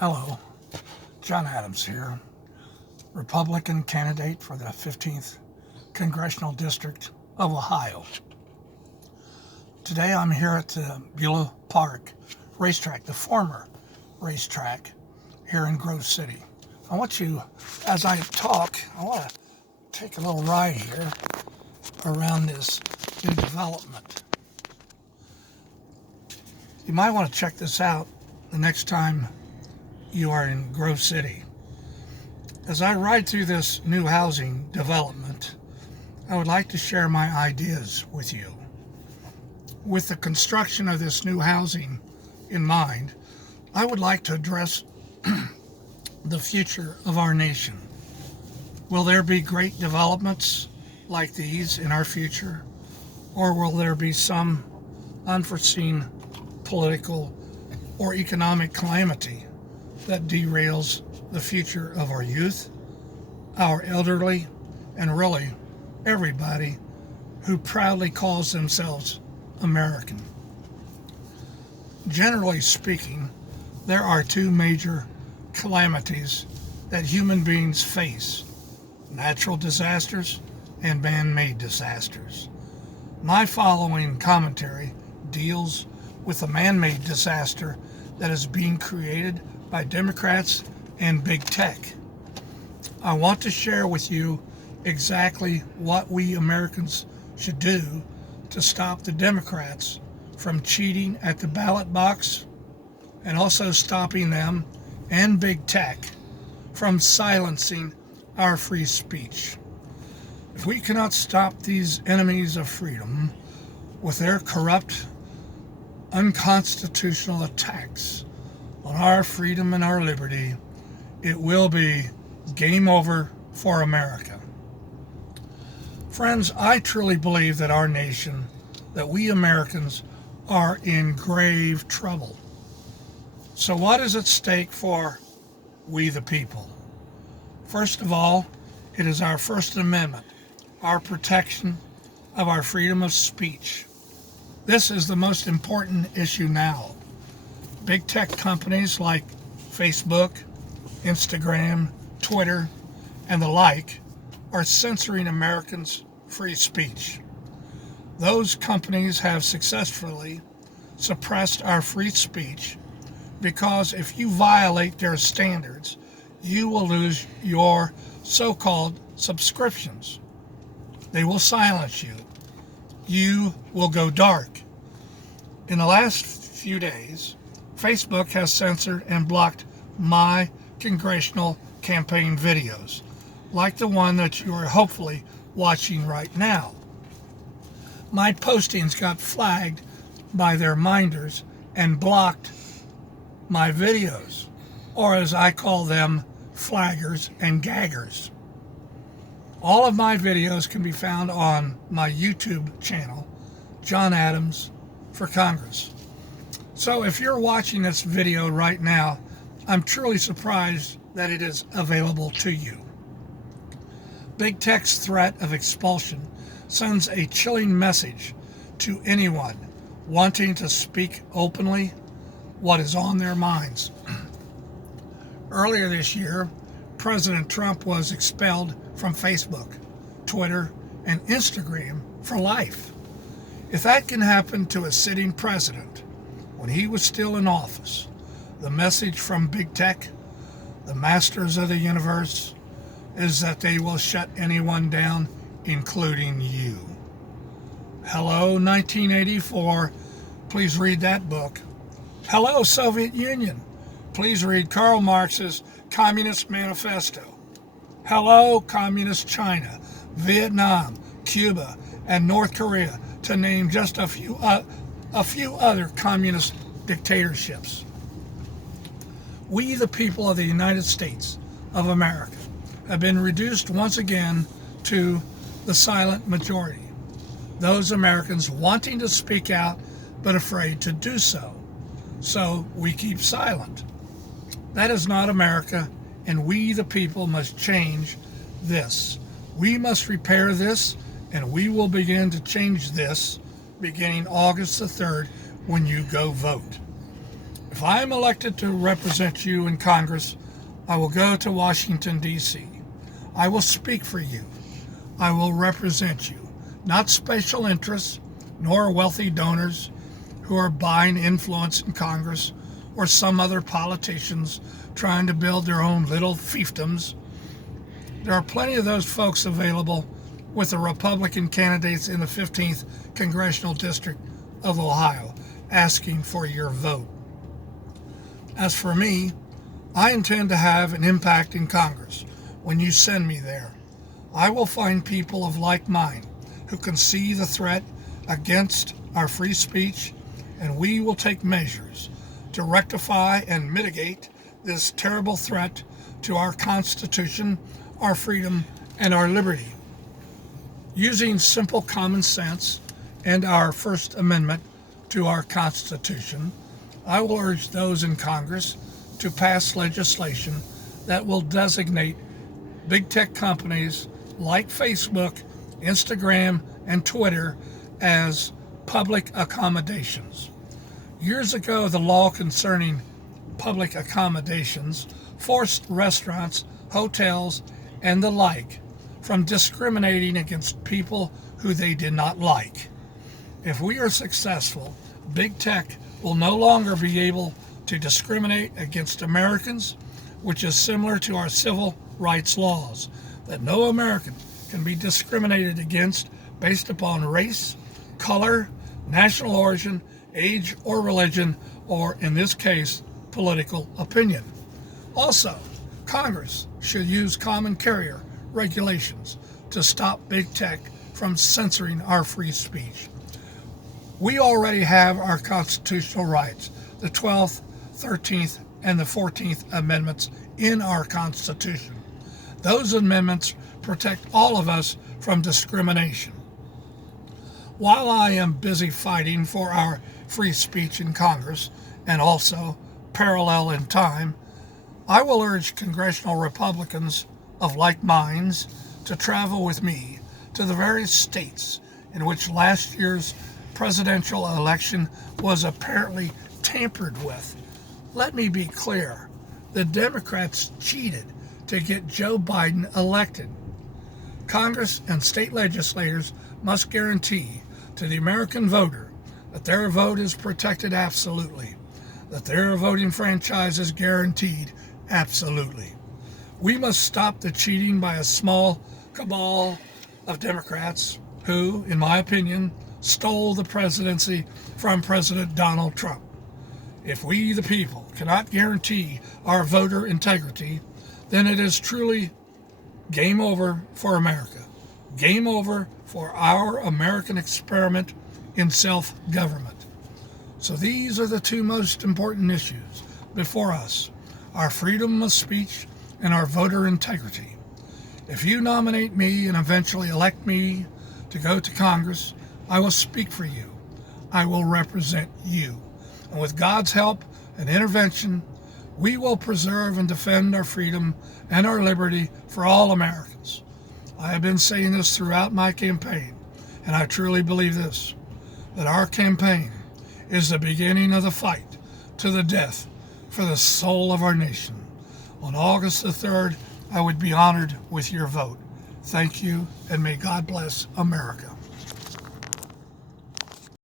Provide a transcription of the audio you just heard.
Hello, John Adams here, Republican candidate for the 15th Congressional District of Ohio. Today I'm here at the Beulah Park Racetrack, the former racetrack here in Grove City. I want you, as I talk, I want to take a little ride here around this new development. You might want to check this out the next time you are in Grove City. As I ride through this new housing development, I would like to share my ideas with you. With the construction of this new housing in mind, I would like to address the future of our nation. Will there be great developments like these in our future, or will there be some unforeseen political or economic calamity that derails the future of our youth, our elderly, and really everybody who proudly calls themselves American? Generally speaking, there are two major calamities that human beings face: natural disasters and man-made disasters. My following commentary deals with a man-made disaster that is being created by Democrats and big tech. I want to share with you exactly what we Americans should do to stop the Democrats from cheating at the ballot box, and also stopping them and big tech from silencing our free speech. If we cannot stop these enemies of freedom with their corrupt, unconstitutional attacks on our freedom and our liberty, it will be game over for America. Friends, I truly believe that our nation, that we Americans, are in grave trouble. So what is at stake for we the people? First of all, it is our First Amendment, our protection of our freedom of speech. This is the most important issue now. Big tech companies like Facebook, Instagram, Twitter, and the like are censoring Americans' free speech. Those companies have successfully suppressed our free speech because if you violate their standards, you will lose your so-called subscriptions. They will silence you. You will go dark. In the last few days, Facebook has censored and blocked my congressional campaign videos, like the one that you are hopefully watching right now. My postings got flagged by their minders and blocked my videos, or as I call them, flaggers and gaggers. All of my videos can be found on my YouTube channel, John Adams for Congress. So if you're watching this video right now, I'm truly surprised that it is available to you. Big Tech's threat of expulsion sends a chilling message to anyone wanting to speak openly what is on their minds. Earlier this year, President Trump was expelled from Facebook, Twitter, and Instagram for life. If that can happen to a sitting president when he was still in office, the message from big tech, the masters of the universe, is that they will shut anyone down, including you. Hello, 1984. Please read that book. Hello, Soviet Union. Please read Karl Marx's Communist Manifesto. Hello, Communist China, Vietnam, Cuba, and North Korea, to name just a few other communist dictatorships. We, the people of the United States of America, have been reduced once again to the silent majority. Those Americans wanting to speak out but afraid to do so. So we keep silent. That is not America, and we, the people, must change this. We must repair this, and we will begin to change this beginning August the 3rd when you go vote. If I am elected to represent you in Congress, I will go to Washington, D.C. I will speak for you. I will represent you, not special interests, nor wealthy donors who are buying influence in Congress or some other politicians trying to build their own little fiefdoms. There are plenty of those folks available with the Republican candidates in the 15th Congressional District of Ohio asking for your vote. As for me, I intend to have an impact in Congress when you send me there. I will find people of like mind who can see the threat against our free speech, and we will take measures to rectify and mitigate this terrible threat to our Constitution, our freedom, and our liberty. Using simple common sense and our First Amendment to our Constitution, I will urge those in Congress to pass legislation that will designate big tech companies like Facebook, Instagram, and Twitter as public accommodations. Years ago, the law concerning public accommodations forced restaurants, hotels, and the like from discriminating against people who they did not like. If we are successful, big tech will no longer be able to discriminate against Americans, which is similar to our civil rights laws, that no American can be discriminated against based upon race, color, national origin, age or religion, or in this case, political opinion. Also, Congress should use common carrier regulations to stop big tech from censoring our free speech. We already have our constitutional rights, the 12th, 13th, and the 14th Amendments in our Constitution. Those amendments protect all of us from discrimination. While I am busy fighting for our free speech in Congress, and also parallel in time, I will urge congressional Republicans of like minds to travel with me to the various states in which last year's presidential election was apparently tampered with. Let me be clear, the Democrats cheated to get Joe Biden elected. Congress and state legislators must guarantee to the American voter that their vote is protected absolutely, that their voting franchise is guaranteed absolutely. We must stop the cheating by a small cabal of Democrats who, in my opinion, stole the presidency from President Donald Trump. If we, the people, cannot guarantee our voter integrity, then it is truly game over for America. Game over for our American experiment in self-government. So these are the two most important issues before us: our freedom of speech and our voter integrity. If you nominate me and eventually elect me to go to Congress, I will speak for you. I will represent you. And with God's help and intervention, we will preserve and defend our freedom and our liberty for all Americans. I have been saying this throughout my campaign, and I truly believe this, that our campaign is the beginning of the fight to the death for the soul of our nation. On August the 3rd, I would be honored with your vote. Thank you, and may God bless America.